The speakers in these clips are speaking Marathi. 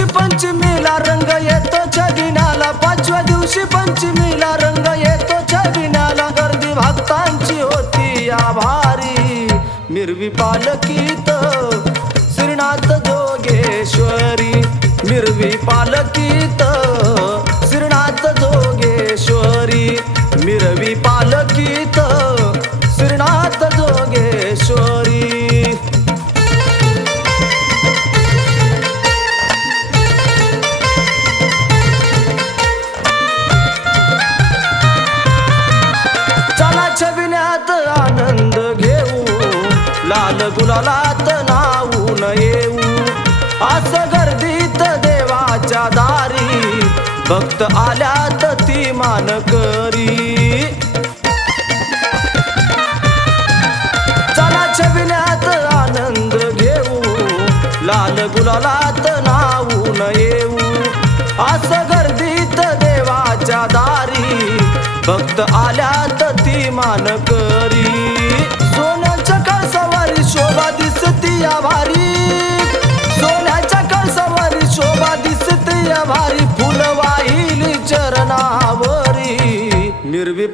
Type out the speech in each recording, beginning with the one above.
पंचमीला रंग येतो छबिनाला पाचव्या दिवशी पंचमीला रंग येतो छबिनाला गर्दी भक्तांची होती आभारी. मिरवी पालकीत श्रीनाथ जोगेश्वरी. मिरवी पालकीत छबिन्यात आनंद घेऊ. लाल गुलालात नावून येऊ. असं गर्दीत देवाच्या दारी भक्त आल्यात ती मान करी. चला छबिन्यात आनंद घेऊ. लाल गुलालात नावून येऊ. असं गर्दीत देवाच्या दारी भक्त आल्यात ती मान करी सोन्याच्या कळसावारी शोभा दिसती या भारी सोन्याच्या कळसावारी शोभा दिसती या भारी फुल वाहिली चरणावरी. मिरवी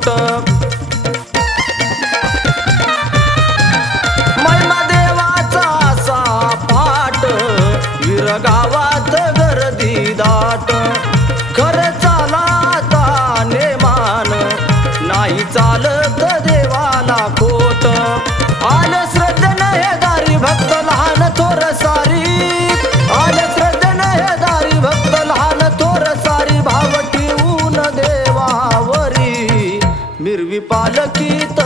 মতো पालकीत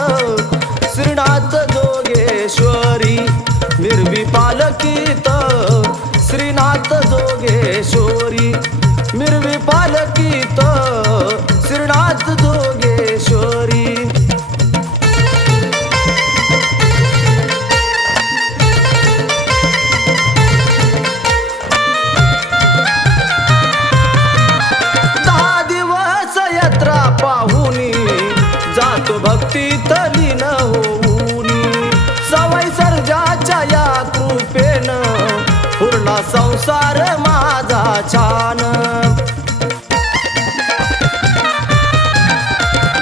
श्रीनाथ जोगेश्वरी मिरवी पालकीत श्रीनाथ जोगेश्वरी मिरवी पालक दिन लीन सवय सर्जाच्या या कृपेन पूर्ण संसार माझा छान.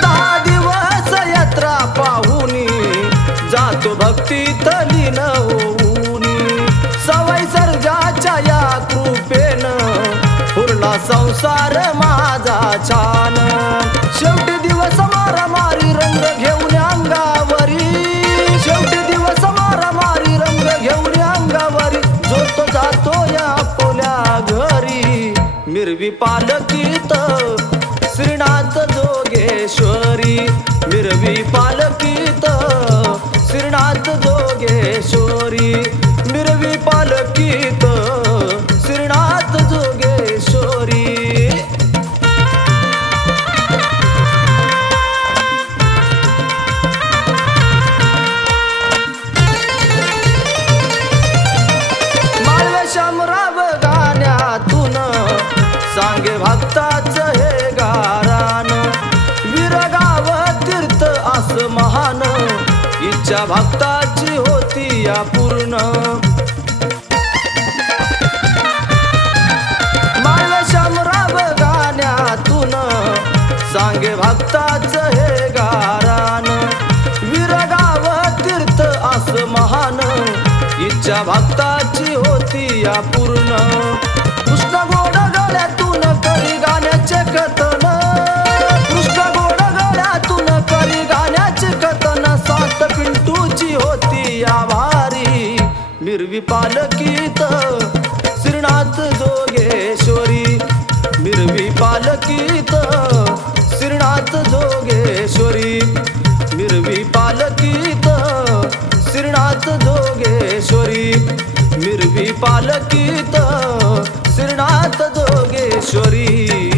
दहा दिवस यात्रा पाहुनी जातो भक्तीत लीन होऊनी सवय सर्जाच्या या कृपेन पूर्ण संसार माझा छान. शेवटी इच्छा भक्ताची होती या पूर्ण. माळवे गाण्यातून सांगे भक्ताच हे गारान. विरगाव तीर्थ आस महान इच्छा भक्ताची होती या पूर्ण. देवी गीत श्रीनाथ जोगेश्वरी. मिरवी पालकीत श्रीनाथ जोगेश्वरी. मिरवी पालकीत श्रीनाथ जोगेश्वरी. मिरवी पालकीत श्रीनाथ जोगेश्वरी.